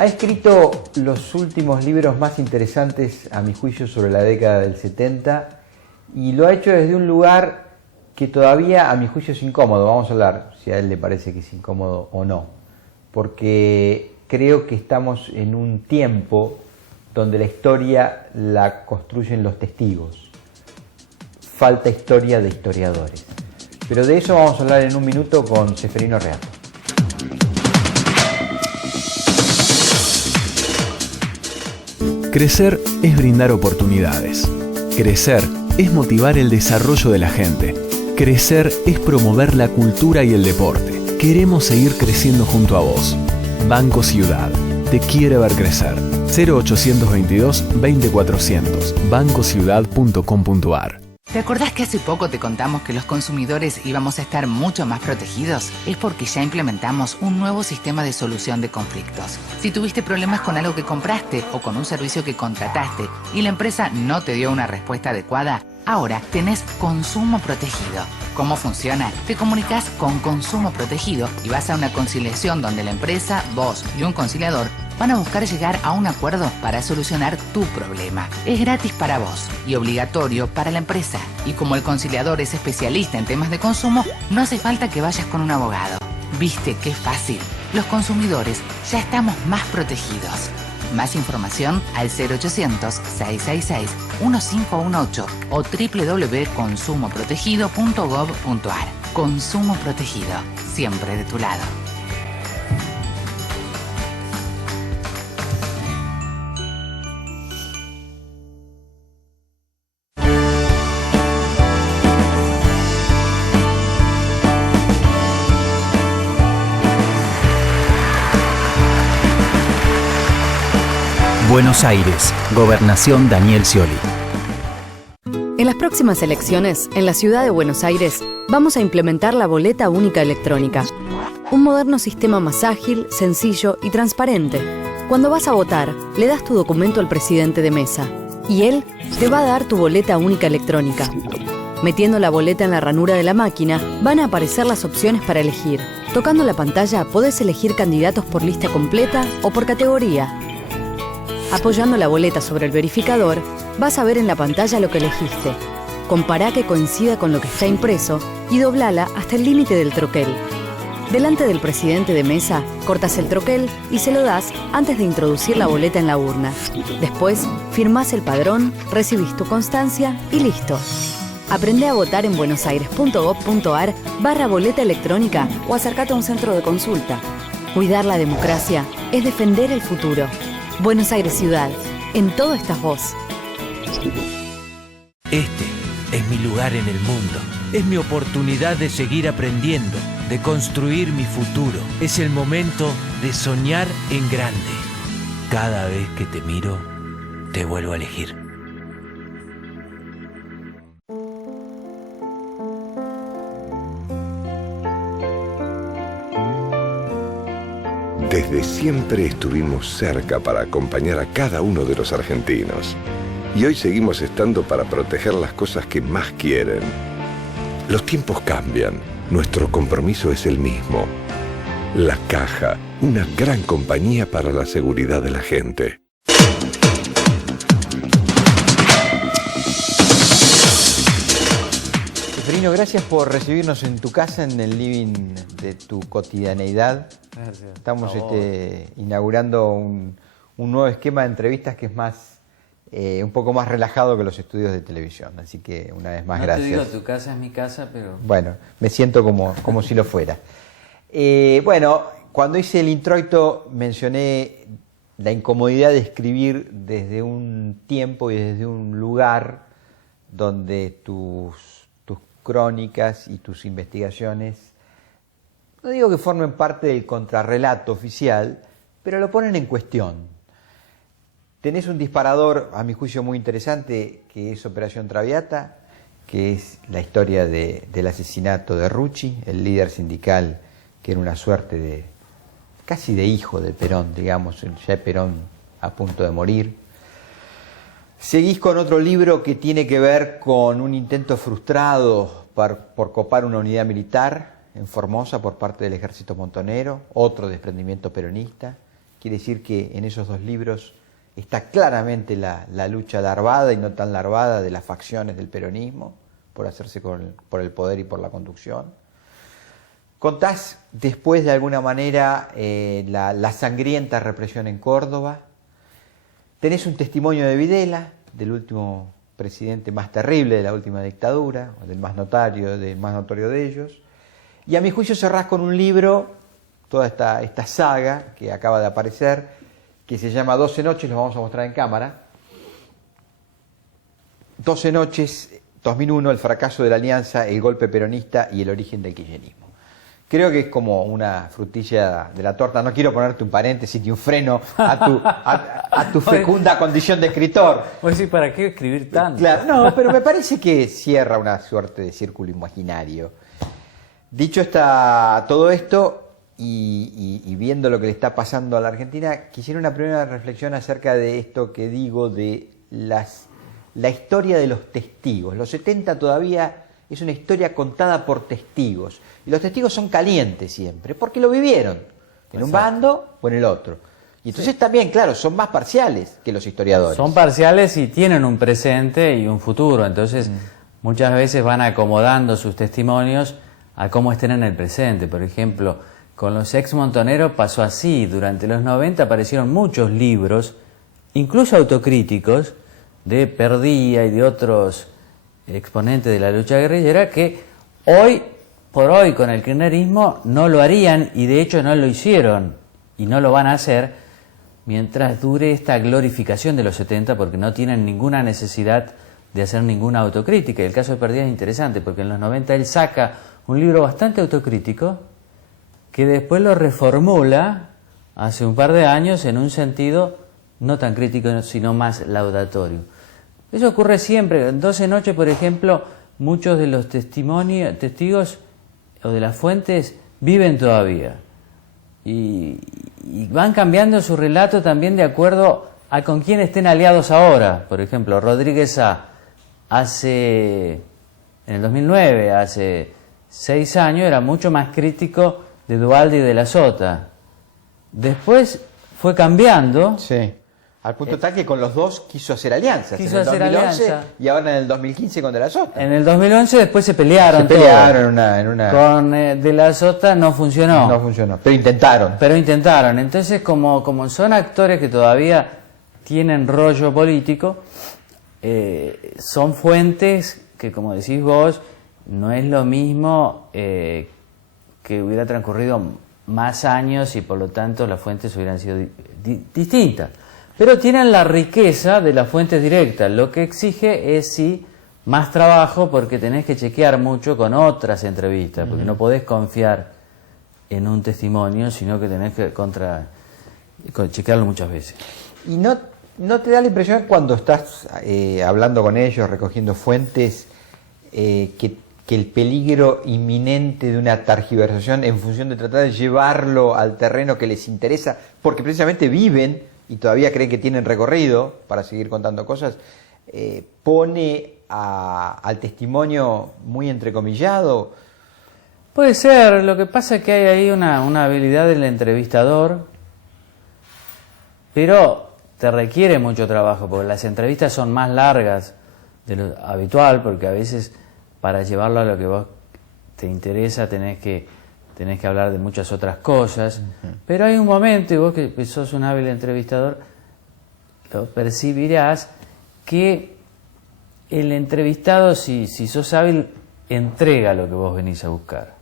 Ha escrito los últimos libros más interesantes, a mi juicio, sobre la década del 70 y lo ha hecho desde un lugar que todavía, a mi juicio, es incómodo. Vamos a hablar si a él le parece que es incómodo o no, porque creo que estamos en un tiempo donde la historia la construyen los testigos. Falta historia de historiadores. Pero de eso vamos a hablar en un minuto con Ceferino Reato. Crecer es brindar oportunidades. Crecer es motivar el desarrollo de la gente. Crecer es promover la cultura y el deporte. Queremos seguir creciendo junto a vos. Banco Ciudad. Te quiere ver crecer. 0822 20400. bancociudad.com.ar. ¿Te acordás que hace poco te contamos que los consumidores íbamos a estar mucho más protegidos? Es porque ya implementamos un nuevo sistema de solución de conflictos. Si tuviste problemas con algo que compraste o con un servicio que contrataste y la empresa no te dio una respuesta adecuada, ahora tenés Consumo Protegido. ¿Cómo funciona? Te comunicas con Consumo Protegido y vas a una conciliación donde la empresa, vos y un conciliador van a buscar llegar a un acuerdo para solucionar tu problema. Es gratis para vos y obligatorio para la empresa. Y como el conciliador es especialista en temas de consumo, no hace falta que vayas con un abogado. ¿Viste qué fácil? Los consumidores ya estamos más protegidos. Más información al 0800-666-1518 o www.consumoprotegido.gov.ar. Consumo Protegido, siempre de tu lado. Buenos Aires, Gobernación Daniel Scioli. En las próximas elecciones, en la ciudad de Buenos Aires, vamos a implementar la boleta única electrónica. Un moderno sistema más ágil, sencillo y transparente. Cuando vas a votar, le das tu documento al presidente de mesa y él te va a dar tu boleta única electrónica. Metiendo la boleta en la ranura de la máquina, van a aparecer las opciones para elegir. Tocando la pantalla, podés elegir candidatos por lista completa o por categoría. Apoyando la boleta sobre el verificador, vas a ver en la pantalla lo que elegiste. Compará que coincida con lo que está impreso y doblala hasta el límite del troquel. Delante del presidente de mesa, cortas el troquel y se lo das antes de introducir la boleta en la urna. Después, firmás el padrón, recibís tu constancia y listo. Aprende a votar en buenosaires.gov.ar/boleta electrónica o acércate a un centro de consulta. Cuidar la democracia es defender el futuro. Buenos Aires Ciudad. En todo estás vos. Este es mi lugar en el mundo. Es mi oportunidad de seguir aprendiendo, de construir mi futuro. Es el momento de soñar en grande. Cada vez que te miro, te vuelvo a elegir. Desde siempre estuvimos cerca para acompañar a cada uno de los argentinos. Y hoy seguimos estando para proteger las cosas que más quieren. Los tiempos cambian. Nuestro compromiso es el mismo. La Caja, una gran compañía para la seguridad de la gente. Ceferino, gracias por recibirnos en tu casa, en el living de tu cotidianeidad. Gracias. Estamos inaugurando un nuevo esquema de entrevistas que es más un poco más relajado que los estudios de televisión. Así que una vez más, gracias. No te digo, tu casa es mi casa, pero... Bueno, me siento como si lo fuera. Bueno, cuando hice el introito mencioné la incomodidad de escribir desde un tiempo y desde un lugar donde tus crónicas y tus investigaciones, no digo que formen parte del contrarrelato oficial, pero lo ponen en cuestión. Tenés un disparador, a mi juicio, muy interesante, que es Operación Traviata, que es la historia del asesinato de Rucci, el líder sindical, que era una suerte casi de hijo de Perón, digamos, ya Perón a punto de morir. Seguís con otro libro que tiene que ver con un intento frustrado por copar una unidad militar en Formosa por parte del ejército montonero, otro desprendimiento peronista, quiere decir que en esos dos libros está claramente la lucha larvada y no tan larvada de las facciones del peronismo por hacerse por el poder y por la conducción. Contás después de alguna manera la sangrienta represión en Córdoba. Tenés un testimonio de Videla, del último presidente más terrible de la última dictadura, o del más notorio de ellos. Y a mi juicio cerrás con un libro, toda esta saga que acaba de aparecer, que se llama 12 noches, lo vamos a mostrar en cámara. 12 noches, 2001, el fracaso de la alianza, el golpe peronista y el origen del kirchnerismo. Creo que es como una frutilla de la torta. No quiero ponerte un paréntesis y un freno a tu fecunda condición de escritor. Pues sí, ¿para qué escribir tanto? Claro, no, pero me parece que cierra una suerte de círculo imaginario. Dicho está todo esto y viendo lo que le está pasando a la Argentina, quisiera una primera reflexión acerca de esto que digo de la historia de los testigos. Los 70 todavía es una historia contada por testigos. Y los testigos son calientes siempre, porque lo vivieron, en un bando o en el otro. Y entonces también, claro, son más parciales que los historiadores. Son parciales y tienen un presente y un futuro. Entonces, muchas veces van acomodando sus testimonios a cómo estén en el presente. Por ejemplo, con los ex montoneros pasó así. Durante los 90 aparecieron muchos libros, incluso autocríticos, de Perdía y de otros exponentes de la lucha guerrillera, que hoy por hoy con el kirchnerismo no lo harían, y de hecho no lo hicieron y no lo van a hacer mientras dure esta glorificación de los 70, porque no tienen ninguna necesidad de hacer ninguna autocrítica. Y el caso de Perdía es interesante porque en los 90 él saca un libro bastante autocrítico que después lo reformula hace un par de años en un sentido no tan crítico sino más laudatorio. Eso ocurre siempre. En 12 noches, por ejemplo, muchos de los testigos o de las fuentes viven todavía. Y van cambiando su relato también de acuerdo a con quién estén aliados ahora. Por ejemplo, Rodríguez A. en el 2009, hace 6 años, era mucho más crítico de Duhalde y de la Sota. Después fue cambiando. Sí. Al punto tal que con los dos quiso hacer alianzas. Quiso en el hacer 2011 alianza. Y ahora en el 2015 con De la Sota. En el 2011 después se pelearon. En una... Con De la Sota no funcionó. No funcionó, pero intentaron. Entonces, como son actores que todavía tienen rollo político, son fuentes que, como decís vos, no es lo mismo que hubiera transcurrido más años y por lo tanto las fuentes hubieran sido distintas. Pero tienen la riqueza de las fuentes directas. Lo que exige es sí más trabajo, porque tenés que chequear mucho con otras entrevistas, porque no podés confiar en un testimonio, sino que tenés que chequearlo muchas veces. ¿Y no te da la impresión cuando estás hablando con ellos, recogiendo fuentes, que el peligro inminente de una tergiversación en función de tratar de llevarlo al terreno que les interesa, porque precisamente viven y todavía creen que tienen recorrido para seguir contando cosas, pone al testimonio muy entrecomillado? Puede ser. Lo que pasa es que hay ahí una habilidad del entrevistador, pero te requiere mucho trabajo, porque las entrevistas son más largas de lo habitual, porque a veces para llevarlo a lo que vos te interesa tenés que hablar de muchas otras cosas, pero hay un momento, y vos que sos un hábil entrevistador, lo percibirás, que el entrevistado, si sos hábil, entrega lo que vos venís a buscar.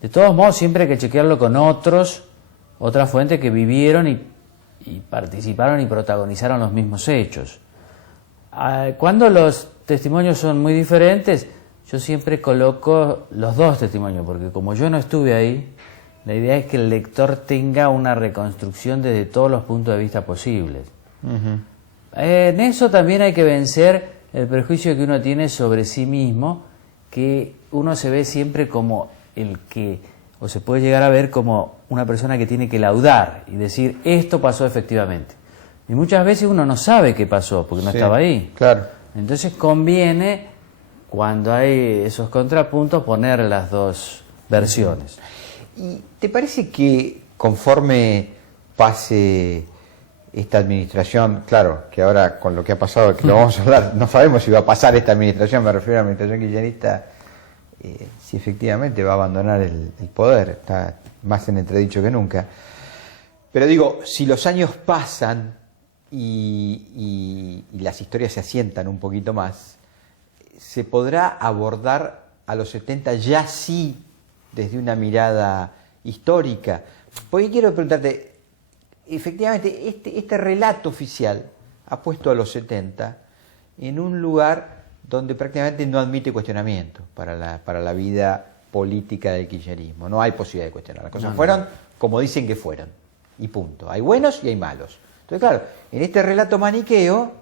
De todos modos, siempre hay que chequearlo con otras fuentes que vivieron y participaron y protagonizaron los mismos hechos. Cuando los testimonios son muy diferentes, yo siempre coloco los dos testimonios, porque como yo no estuve ahí, la idea es que el lector tenga una reconstrucción desde todos los puntos de vista posibles. En eso también hay que vencer el prejuicio que uno tiene sobre sí mismo, que uno se ve siempre como o se puede llegar a ver como una persona que tiene que laudar y decir, esto pasó efectivamente. Y muchas veces uno no sabe qué pasó, porque no estaba ahí. Claro. Entonces conviene, cuando hay esos contrapuntos, poner las dos versiones. ¿Y te parece que conforme pase esta administración, claro, que ahora con lo que ha pasado, que lo vamos a hablar, no sabemos si va a pasar esta administración, me refiero a la administración kirchnerista, si efectivamente va a abandonar el poder, está más en entredicho que nunca. Pero digo, si los años pasan y las historias se asientan un poquito más, ¿se podrá abordar a los 70 ya sí desde una mirada histórica? Porque quiero preguntarte, efectivamente, este relato oficial ha puesto a los 70 en un lugar donde prácticamente no admite cuestionamiento para la vida política del kirchnerismo. No hay posibilidad de cuestionar. Las cosas fueron como dicen que fueron. Y punto. Hay buenos y hay malos. Entonces, claro, en este relato maniqueo,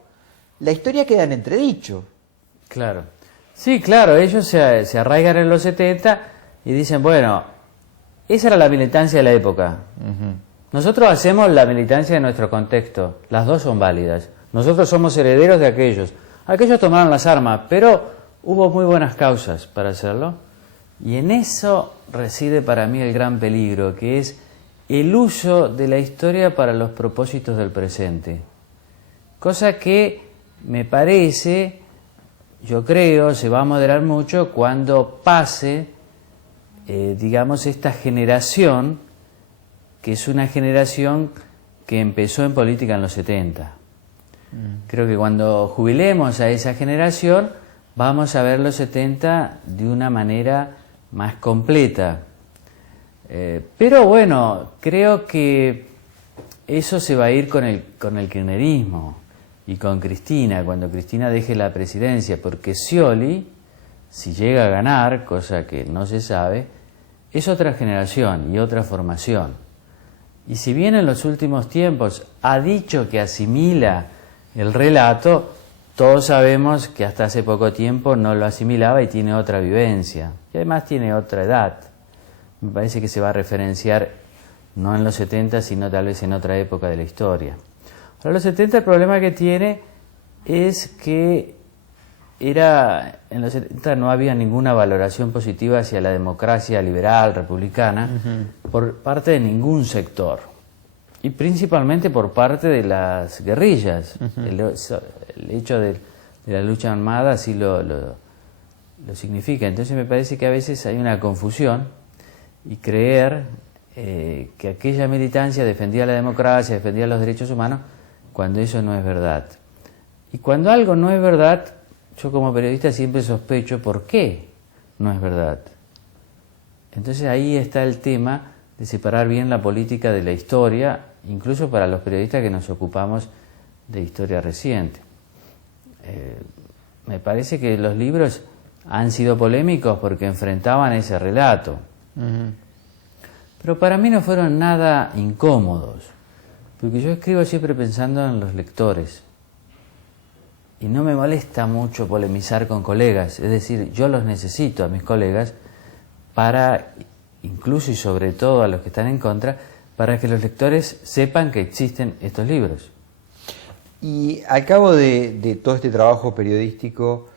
la historia queda en entredicho. Claro. Sí, claro, ellos se arraigan en los 70 y dicen, bueno, esa era la militancia de la época. Nosotros hacemos la militancia de nuestro contexto. Las dos son válidas. Nosotros somos herederos de aquellos. Aquellos tomaron las armas, pero hubo muy buenas causas para hacerlo. Y en eso reside para mí el gran peligro, que es el uso de la historia para los propósitos del presente. Cosa que me parece, yo creo, se va a moderar mucho cuando pase, digamos, esta generación, que es una generación que empezó en política en los 70. Creo que cuando jubilemos a esa generación, vamos a ver los 70 de una manera más completa. Pero bueno, creo que eso se va a ir con el kirchnerismo y con Cristina, cuando Cristina deje la presidencia, porque Scioli, si llega a ganar, cosa que no se sabe, es otra generación y otra formación. Y si bien en los últimos tiempos ha dicho que asimila el relato, todos sabemos que hasta hace poco tiempo no lo asimilaba y tiene otra vivencia. Y además tiene otra edad. Me parece que se va a referenciar no en los 70, sino tal vez en otra época de la historia. Ahora, los 70 el problema que tiene es que en los 70 no había ninguna valoración positiva hacia la democracia liberal, republicana, por parte de ningún sector. Y principalmente por parte de las guerrillas. El hecho de la lucha armada así lo significa. Entonces me parece que a veces hay una confusión y creer que aquella militancia defendía la democracia, defendía los derechos humanos, cuando eso no es verdad. Y cuando algo no es verdad, yo como periodista siempre sospecho por qué no es verdad. Entonces ahí está el tema de separar bien la política de la historia, incluso para los periodistas que nos ocupamos de historia reciente. Me parece que los libros han sido polémicos porque enfrentaban ese relato. Pero para mí no fueron nada incómodos, porque yo escribo siempre pensando en los lectores. Y no me molesta mucho polemizar con colegas, es decir, yo los necesito a mis colegas para, incluso y sobre todo a los que están en contra, para que los lectores sepan que existen estos libros. Y al cabo de todo este trabajo periodístico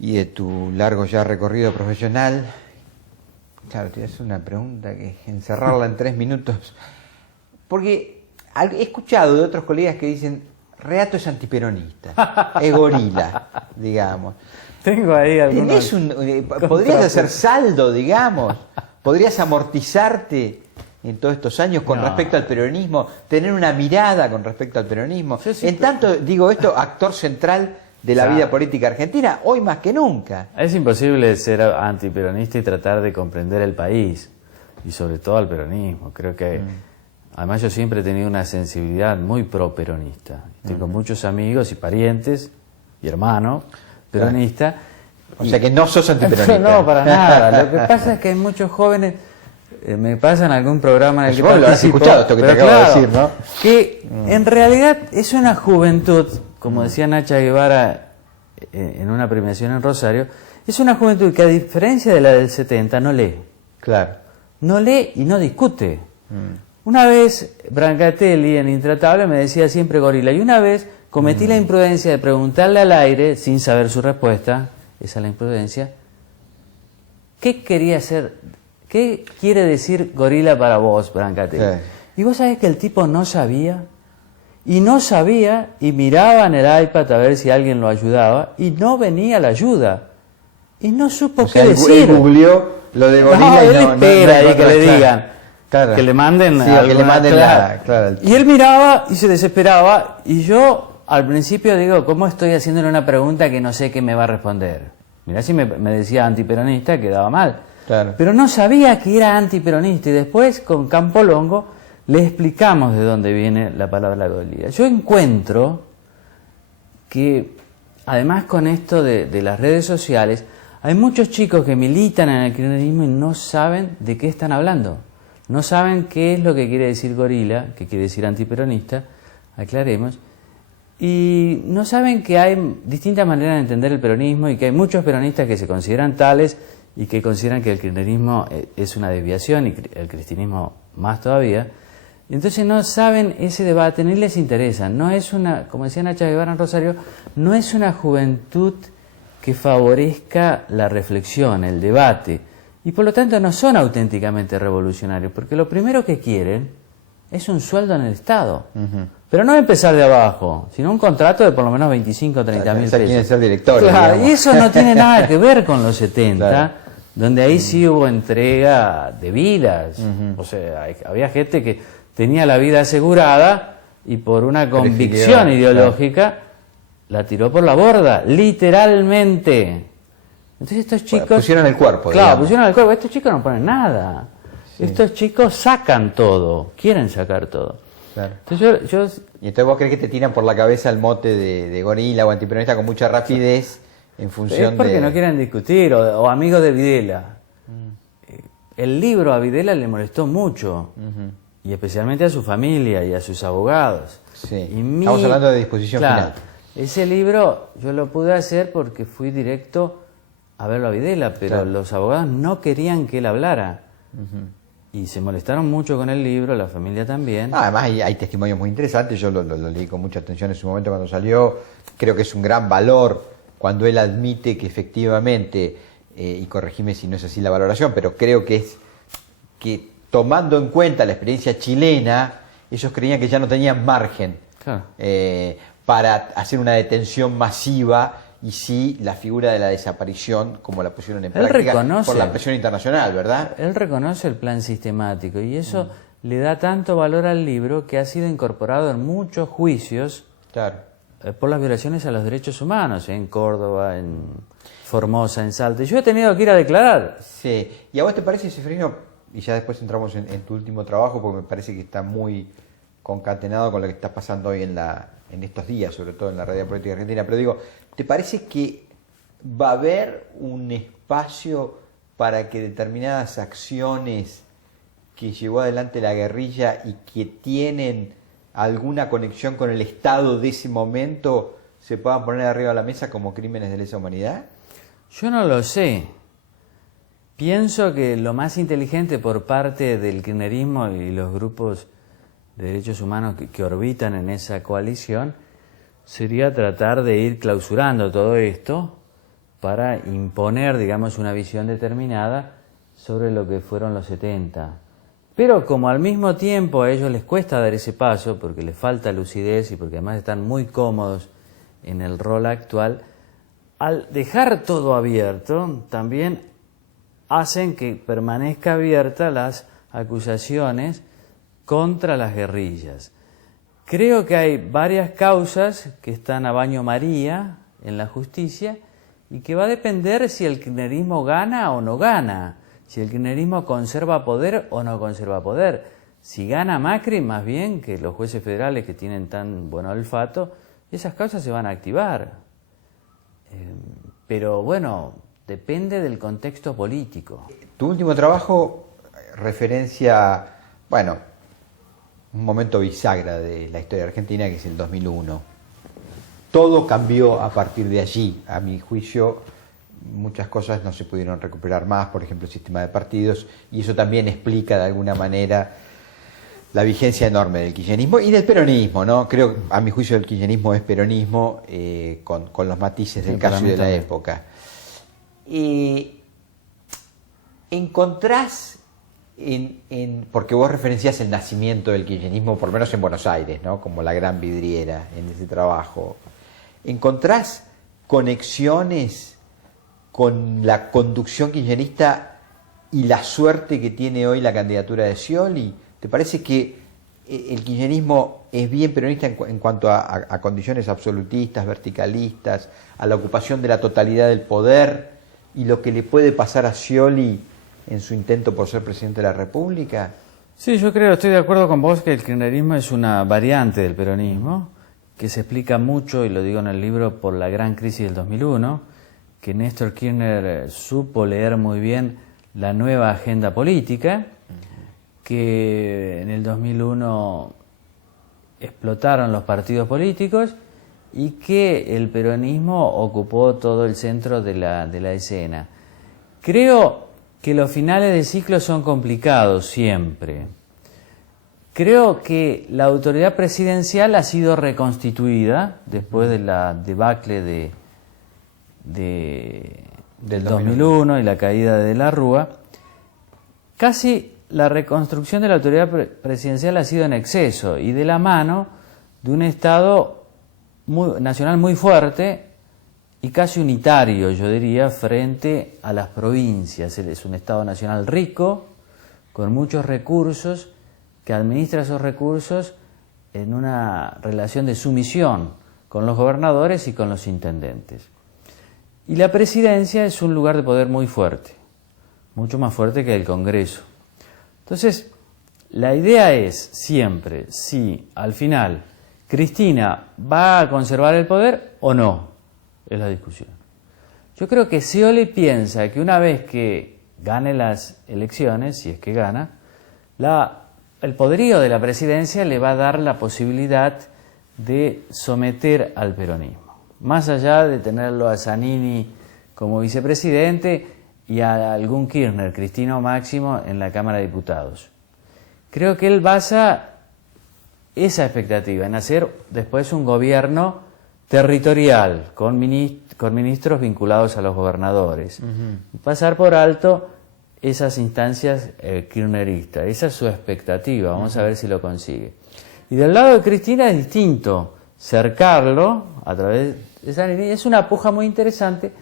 y de tu largo ya recorrido profesional, claro, te hace una pregunta que encerrarla en 3 minutos, porque he escuchado de otros colegas que dicen, Reato es antiperonista, es gorila, digamos. Tengo ahí algunos... ¿Podrías hacer saldo, digamos? ¿Podrías amortizarte en todos estos años con respecto al peronismo? ¿Tener una mirada con respecto al peronismo? En tanto, digo esto, actor central de la vida política argentina, hoy más que nunca. Es imposible ser antiperonista y tratar de comprender el país, y sobre todo al peronismo. Creo que... Además yo siempre he tenido una sensibilidad muy pro-peronista. Tengo muchos amigos y parientes y hermanos peronistas. O sea que no sos antiperonista. No, para nada. Lo que pasa es que hay muchos jóvenes, me pasa en algún programa en el que vos lo has escuchado esto que te acabo de decir, ¿no? Que en realidad es una juventud, como decía Nacha Guevara en una premiación en Rosario, es una juventud que a diferencia de la del 70 no lee. Claro. No lee y no discute. Una vez Brancatelli en Intratable me decía siempre gorila, y una vez cometí la imprudencia de preguntarle al aire, sin saber su respuesta, esa es la imprudencia, ¿qué quería hacer? ¿Qué quiere decir gorila para vos, Brancatelli? Sí. Y vos sabés que el tipo no sabía, y miraba en el iPad a ver si alguien lo ayudaba, y no venía la ayuda. Y no supo qué decir. Él googleó lo de gorila él espera ahí que le digan, que le manden que le manden claro. Y él miraba y se desesperaba, y yo al principio digo, ¿cómo estoy haciéndole una pregunta que no sé qué me va a responder? Mirá, si me decía antiperonista, quedaba mal. Claro. Pero no sabía que era antiperonista, y después con Campolongo le explicamos de dónde viene la palabra gorila. Yo encuentro que, además con esto de las redes sociales, hay muchos chicos que militan en el kirchnerismo y no saben de qué están hablando. No saben qué es lo que quiere decir gorila, qué quiere decir antiperonista, aclaremos. Y no saben que hay distintas maneras de entender el peronismo y que hay muchos peronistas que se consideran tales y que consideran que el kirchnerismo es una desviación y el cristianismo más todavía. Y entonces no saben ese debate, ni les interesa. No es una, como decía Nacha Guevara en Rosario, no es una juventud que favorezca la reflexión, el debate, y por lo tanto no son auténticamente revolucionarios, porque lo primero que quieren es un sueldo en el Estado, pero no empezar de abajo, sino un contrato de por lo menos 25 o 30 mil pesos. Quieren ser directores. Claro, digamos. y eso no tiene nada que ver con los 70, claro, donde ahí sí hubo entrega de vidas. O sea, había gente que tenía la vida asegurada y por una convicción ideológica, claro, la tiró por la borda, literalmente. Entonces estos chicos... Bueno, pusieron el cuerpo. Claro, digamos. pusieron el cuerpo. Estos chicos no ponen nada. Sí. Estos chicos sacan todo, quieren sacar todo. Claro. Entonces yo... Y entonces vos crees que te tiran por la cabeza el mote de gorila o antiperonista con mucha rapidez en función de... Es porque no quieren discutir, o amigos de Videla. El libro a Videla le molestó mucho, y especialmente a su familia y a sus abogados. Sí. Estamos hablando de disposición, claro, final. Ese libro yo lo pude hacer porque fui directo a verlo a Videla, pero claro, los abogados no querían que él hablara. Y se molestaron mucho con el libro, la familia también. Además hay testimonios muy interesantes, yo lo leí con mucha atención en su momento cuando salió. Creo que es un gran valor cuando él admite que efectivamente, y corregime si no es así la valoración, pero creo que es que tomando en cuenta la experiencia chilena, ellos creían que ya no tenían margen, claro, para hacer una detención masiva, y sí la figura de la desaparición como la pusieron en práctica por la presión internacional, ¿verdad? Él reconoce el plan sistemático, y eso le da tanto valor al libro que ha sido incorporado en muchos juicios, claro, por las violaciones a los derechos humanos, en Córdoba, en Formosa, en Salta. Yo he tenido que ir a declarar. Sí. ¿Y a vos te parece, Seferino, y ya después entramos en tu último trabajo, porque me parece que está muy concatenado con lo que está pasando hoy en estos días, sobre todo en la realidad política argentina, pero digo, ¿te parece que va a haber un espacio para que determinadas acciones que llevó adelante la guerrilla y que tienen alguna conexión con el Estado de ese momento se puedan poner arriba de la mesa como crímenes de lesa humanidad? Yo no lo sé. Pienso que lo más inteligente por parte del kirchnerismo y los grupos de derechos humanos que orbitan en esa coalición sería tratar de ir clausurando todo esto para imponer, digamos, una visión determinada sobre lo que fueron los 70. Pero como al mismo tiempo a ellos les cuesta dar ese paso, porque les falta lucidez y porque además están muy cómodos en el rol actual, al dejar todo abierto, también hacen que permanezca abierta las acusaciones contra las guerrillas. Creo que hay varias causas que están a baño María en la justicia y que va a depender si el kirchnerismo gana o no gana, si el kirchnerismo conserva poder o no conserva poder. Si gana Macri, más bien que los jueces federales que tienen tan buen olfato, esas causas se van a activar. Pero bueno, depende del contexto político. Tu último trabajo referencia, bueno, un momento bisagra de la historia argentina, que es el 2001. Todo cambió a partir de allí. A mi juicio, muchas cosas no se pudieron recuperar más, por ejemplo, el sistema de partidos, y eso también explica de alguna manera la vigencia enorme del kirchnerismo y del peronismo, ¿no? Creo, a mi juicio, el kirchnerismo es peronismo, con los matices del caso y de la época. ¿Encontrás porque vos referenciás el nacimiento del kirchnerismo, por lo menos en Buenos Aires, ¿no? Como la gran vidriera en ese trabajo. ¿Encontrás conexiones con la conducción kirchnerista y la suerte que tiene hoy la candidatura de Scioli? ¿Te parece que el kirchnerismo es bien peronista en cuanto a condiciones absolutistas, verticalistas, a la ocupación de la totalidad del poder, y lo que le puede pasar a Scioli en su intento por ser presidente de la República? Sí, yo creo, estoy de acuerdo con vos que el kirchnerismo es una variante del peronismo, que se explica mucho, y lo digo en el libro, por la gran crisis del 2001, que Néstor Kirchner supo leer muy bien la nueva agenda política, que en el 2001 explotaron los partidos políticos y que el peronismo ocupó todo el centro de la escena. Creo que los finales de ciclo son complicados siempre. Creo que la autoridad presidencial ha sido reconstituida después de la debacle del 2001 y la caída de la Rúa. Casi la reconstrucción de la autoridad presidencial ha sido en exceso y de la mano de un Estado nacional muy fuerte y casi unitario, yo diría, frente a las provincias. Es un Estado nacional rico, con muchos recursos, que administra esos recursos en una relación de sumisión con los gobernadores y con los intendentes. Y la presidencia es un lugar de poder muy fuerte, mucho más fuerte que el Congreso. Entonces, la idea es siempre si al final Cristina va a conservar el poder o no, es la discusión. Yo creo que Scioli piensa que una vez que gane las elecciones, si es que gana, el poderío de la presidencia le va a dar la posibilidad de someter al peronismo. Más allá de tenerlo a Zanini como vicepresidente y a algún Kirchner, Cristina o Máximo, en la Cámara de Diputados. Creo que él basa esa expectativa en hacer después un gobierno territorial, con ministros vinculados a los gobernadores, y pasar por alto esas instancias kirchneristas. Esa es su expectativa, vamos a ver si lo consigue. Y del lado de Cristina es distinto, cercarlo a través de Zanini. Es una puja muy interesante,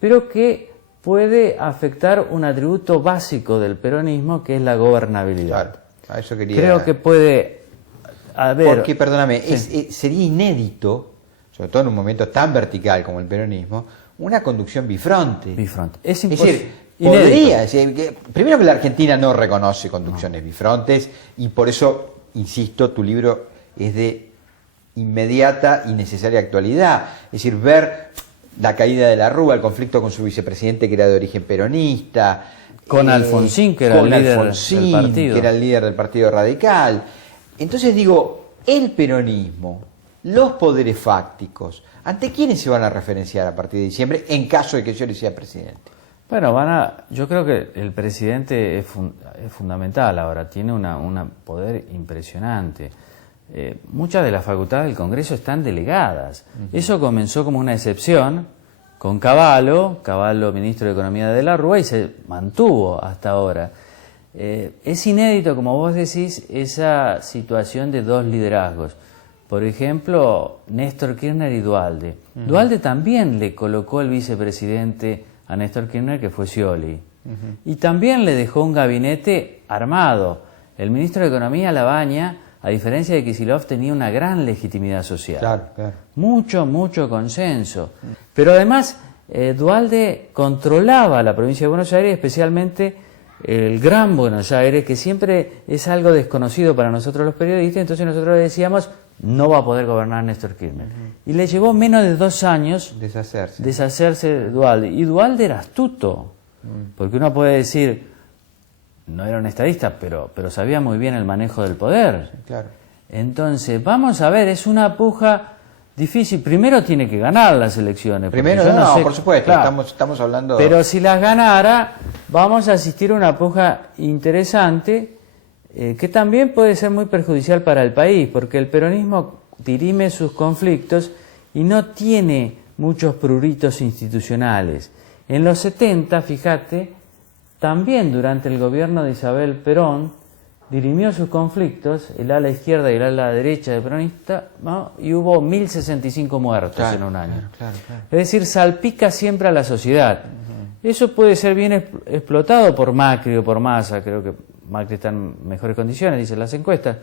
pero que puede afectar un atributo básico del peronismo, que es la gobernabilidad. Claro, a eso quería... Creo que puede haber... Porque, perdóname, sí. Sería inédito, sobre todo en un momento tan vertical como el peronismo, una conducción bifronte. Bifronte. Es decir, inédito. podría decir que, primero que la Argentina no reconoce conducciones bifrontes, y por eso, insisto, tu libro es de inmediata y necesaria actualidad. Es decir, ver la caída de la Rúa, el conflicto con su vicepresidente que era de origen peronista, con Alfonsín, que era el líder del partido. Que era el líder del Partido Radical. Entonces digo, el peronismo, los poderes fácticos, ¿ante quiénes se van a referenciar a partir de diciembre en caso de que Scioli sea presidente? Bueno, yo creo que el presidente es fundamental ahora, tiene un poder impresionante. Muchas de las facultades del Congreso están delegadas. Eso comenzó como una excepción con Cavallo ministro de Economía de la Rúa, y se mantuvo hasta ahora. Es inédito, como vos decís, esa situación de dos liderazgos. Por ejemplo, Néstor Kirchner y Duhalde. Duhalde también le colocó el vicepresidente a Néstor Kirchner, que fue Scioli. Y también le dejó un gabinete armado. El ministro de Economía, Labaña, a diferencia de Kicillof, tenía una gran legitimidad social. Claro. Mucho consenso. Pero además, Duhalde controlaba la provincia de Buenos Aires, especialmente el Gran Buenos Aires, que siempre es algo desconocido para nosotros los periodistas. Entonces nosotros decíamos, no va a poder gobernar Néstor Kirchner. Y le llevó menos de 2 años deshacerse de Duhalde. Y Duhalde era astuto, porque uno puede decir, no era un estadista, pero sabía muy bien el manejo del poder. Claro. Entonces, vamos a ver, es una puja difícil. Primero tiene que ganar las elecciones. Primero, por supuesto, claro, estamos hablando... Pero si las ganara, vamos a asistir a una puja interesante, que también puede ser muy perjudicial para el país, porque el peronismo dirime sus conflictos y no tiene muchos pruritos institucionales. En los 70, fíjate, también durante el gobierno de Isabel Perón dirimió sus conflictos, el ala izquierda y el ala derecha del peronista, ¿no? Y hubo 1065 muertos en un año. Claro. Es decir, salpica siempre a la sociedad. Eso puede ser bien explotado por Macri o por Massa, creo que Macri está en mejores condiciones, dicen las encuestas,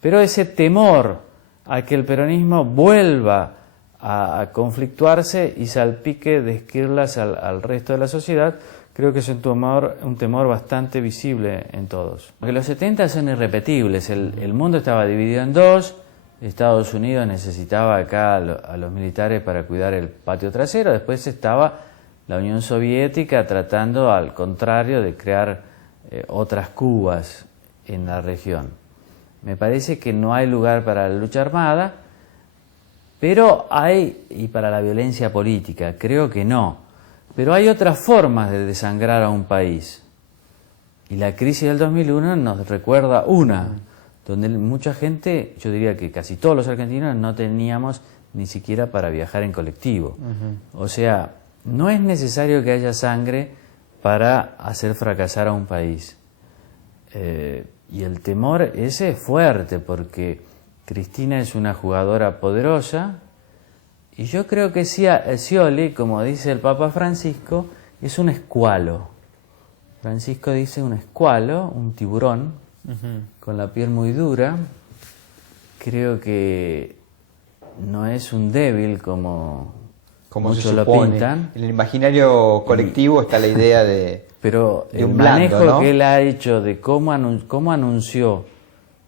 pero ese temor a que el peronismo vuelva a conflictuarse y salpique de esquirlas al resto de la sociedad, creo que es un temor bastante visible en todos. Porque los 70 son irrepetibles, el mundo estaba dividido en dos, Estados Unidos necesitaba acá a los militares para cuidar el patio trasero, después estaba la Unión Soviética tratando, al contrario, de crear otras Cubas en la región. Me parece que no hay lugar para la lucha armada, pero hay, y para la violencia política, creo que no. Pero hay otras formas de desangrar a un país. Y la crisis del 2001 nos recuerda una, donde mucha gente, yo diría que casi todos los argentinos, no teníamos ni siquiera para viajar en colectivo. O sea, no es necesario que haya sangre para hacer fracasar a un país. Y el temor ese es fuerte, porque Cristina es una jugadora poderosa, y yo creo que Scioli, como dice el Papa Francisco, es un escualo. Francisco dice un escualo, un tiburón, con la piel muy dura. Creo que no es un débil como muchos lo pintan. En el imaginario colectivo está la idea de... Pero de el un blando, manejo, ¿no?, que él ha hecho de cómo anunció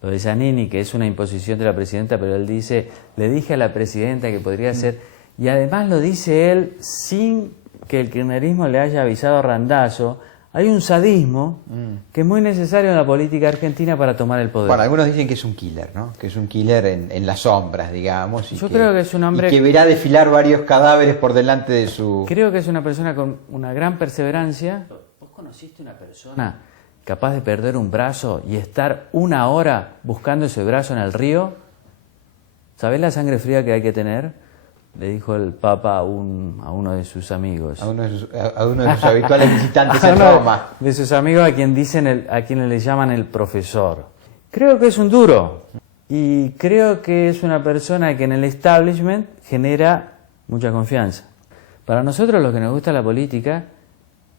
lo de Zanini, que es una imposición de la presidenta, pero él dice, le dije a la presidenta que podría ser, y además lo dice él sin que el kirchnerismo le haya avisado a Randazzo. Hay un sadismo que es muy necesario en la política argentina para tomar el poder. Bueno, algunos dicen que es un killer, ¿no? Que es un killer en las sombras, digamos. Yo creo que es un hombre... Y que verá desfilar varios cadáveres por delante de su... Creo que es una persona con una gran perseverancia. ¿Vos conociste una persona capaz de perder un brazo y estar 1 hora buscando ese brazo en el río? ¿Sabés la sangre fría que hay que tener? Le dijo el Papa a uno de sus amigos. A uno de sus habituales visitantes en Roma. De sus amigos a quienes le llaman el profesor. Creo que es un duro. Y creo que es una persona que en el establishment genera mucha confianza. Para nosotros, los que nos gusta la política,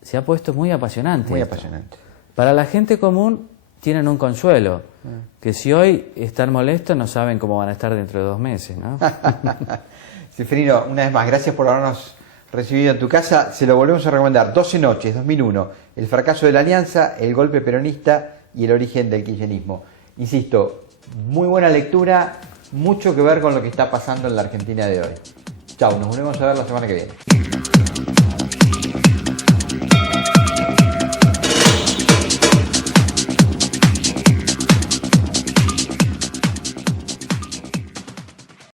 se ha puesto muy apasionante. Muy esto. apasionante. Para la gente común tienen un consuelo, que si hoy están molestos no saben cómo van a estar dentro de 2 meses, ¿no? Ceferino, una vez más, gracias por habernos recibido en tu casa. Se lo volvemos a recomendar. 12 noches, 2001, el fracaso de la Alianza, el golpe peronista y el origen del kirchnerismo. Insisto, muy buena lectura, mucho que ver con lo que está pasando en la Argentina de hoy. Chau, nos volvemos a ver la semana que viene.